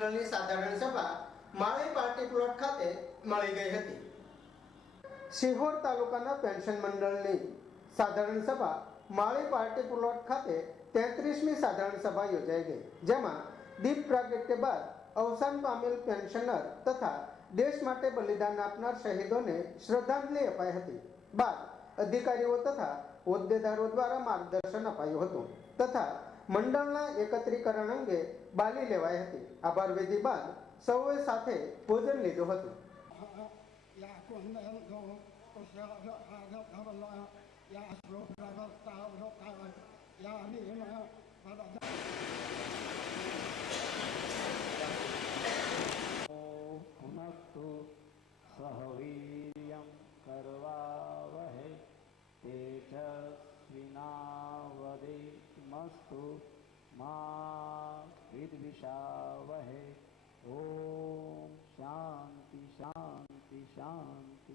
મંડળની સાધારણ સભા માળી પાર્ટી પ્લોટ ખાતે મળી ગઈ હતી। સિહોર તાલુકાના પેન્શન મંડળની સાધારણ સભા માળી પાર્ટી પ્લોટ ખાતે 33મી સાધારણ સભા યોજાઈ ગઈ, જેમાં દીપ પ્રાગટ્ય બાદ અવસાન પામેલ પેન્શનર તથા દેશ માટે બલિદાન આપનાર શહીદોને શ્રદ્ધાંજલિ અપાઈ હતી। બાદ અધિકારીઓ તથા હોદ્દેદારો દ્વારા માર્ગદર્શન અપાયું હતું તથા મંડળના એકત્રીકરણ અંગે બાલી લેવાઈ હતી। આભાર વિધિ બાદ સૌએ સાથે ભોજન લીધું હતું। सहवीर्यं करवावहै तेजस्विनावधीतमस्तु मा विद्विषावहै। ओम शांति शांति शांति।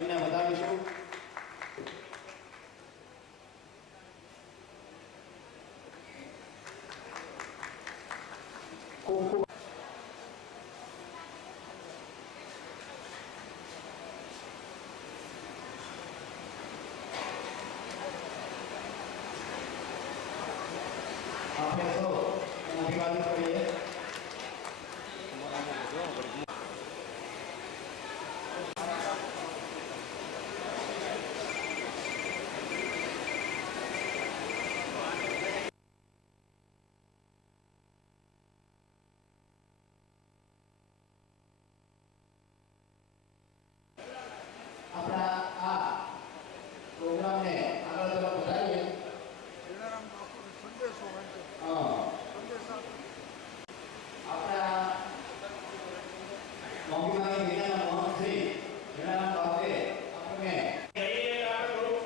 बतावीशुं खूब खूब आपने सौ अभिवादित करिए। अपना आ प्रोग्राम ने आगे तरफ बढ़ाइए। अपना मौखिक विज्ञान महंत जनाराम बापे अपने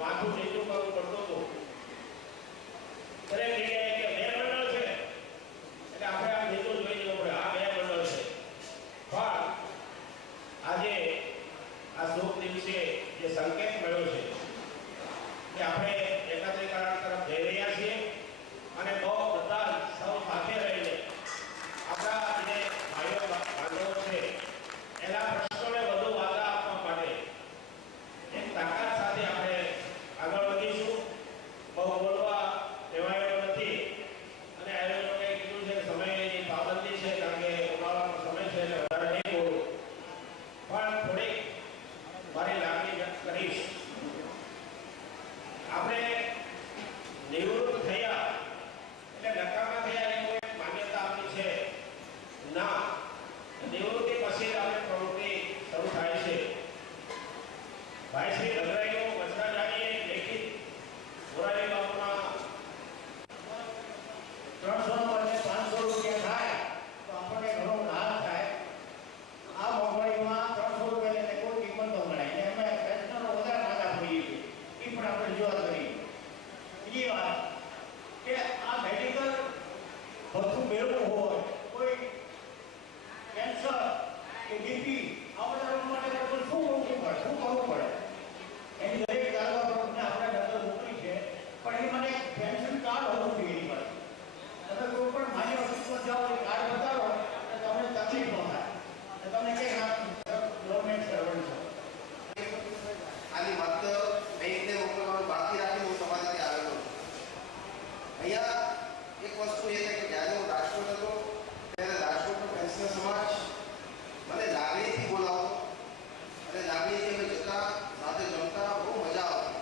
माथुं नीचुं करवुं પડતો હતો। દરેક જગ્યાએ કે બે મંડળ છે એટલે આપણે આ નીચું જોઈ લેવું પડે, આ બે મંડળ છે। પણ આજે આ શુભ દિવસે જે સંકેત મળ્યો છે કે આપણે એકત્રીકરણ તરફ જઈ રહ્યા છીએ અને બહુ બધા સૌ સાથે રહીને આપણા જે ભાઈઓ બાંધવો છે એના પ્રશ્નોને વધુ વાચા આપવા માટે એક તાકાત સાથે આપણે આગળ વધીશું। બહુ બોલવા કહેવાયો નથી અને આયોજકોએ કીધું છે કે સમયની પાબંદી છે, કારણ કે ઉનાળાનો સમય છે એટલે વધારે નહીં બોલું, પણ થોડીક મારી લાગણી વ્યક્ત કરીશ। આપણે નિવૃત્ત થયા એટલે નકામા થયા એવી કોઈ માન્યતા આપણી છે ના। નિવૃત્તિ પછી આપણે પ્રવૃત્તિ શરૂ થાય છે। ભાઈ શ્રી ગજરાઈનો વચરાજાનીએ લેખિત મોરારી બાપુના 300 અને 500 રૂપિયા થાય તો આપણને ઘણો લાભ થાય। આ મોંઘવારીમાં 300 રૂપિયા કોઈ કિંમત ન મળે એટલે અમે પેન્શનનો વધારે ભાગ આપીએ છીએ, એ પણ આપણે રજૂઆત કરી। બીજી વાત કે આ મેડિકલ બધું મેળવવું હોય, કોઈ કેન્સર કે બીપી આ બધા રોગ માટે શું કરવું પડે, શું કરવું પડે, એની દરેક કારણો આપણે ડૉક્ટર મોકલી છે, પણ એ મને પેન્શન કાર્ડ હોવું જોઈએ એની પાસે। તમે કોઈ પણ માન્ય હોસ્પિટલ જાઓ એ કાર્ડ બતાવો તો તમને તકલીફ ન થાય, તમને કે ગવર્મેન્ટ સર્વન્ટ છો। આની માત્ર બેંકને મોકલવાનું બાકી રાખી હું તમારાથી આવેલો છું। અહીંયા એક વસ્તુ એ છે કે જ્યારે હું રાજકોટ હતો ત્યારે રાજકોટનો પેન્શનર સમાજ મને લાગણીથી બોલાવતો અને લાગણીથી અમે જતા સાથે જમતા બહુ મજા આવતી।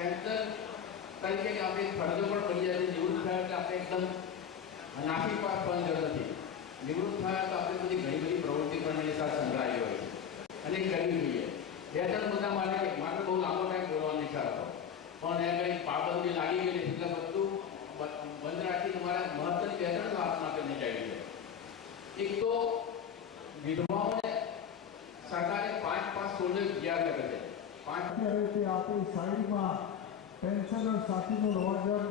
પેન્શન તરીકે આપણે ફરજો પણ પડી જાય છે. નિવૃત્ત થયા એટલે આપણે એકદમ નાસી પાસ થવાની જરૂર નથી. નિવૃત્ત થયા તો આપણે બધી ઘણી બધી પ્રવૃત્તિ પણ એની સાથે સંકળાયેલી હોય છે અને કરવી જોઈએ. બે ત્રણ મુદ્દા માટે બહુ લાંબો ટાઈમ બોલવાનો ઈચ્છા હતો, પણ એ કંઈ પાબંદી લાગી ગયેલી એટલે બધું બંધ રાખી તમારા મહત્વની બે ત્રણ વાત માટે નીકળી છે. એક તો વિધવાઓને સરકારે 5-5-16 તૈયાર કરે છે. 5 આપણી સાઈડમાં પેન્શનર સાથીનું રોજર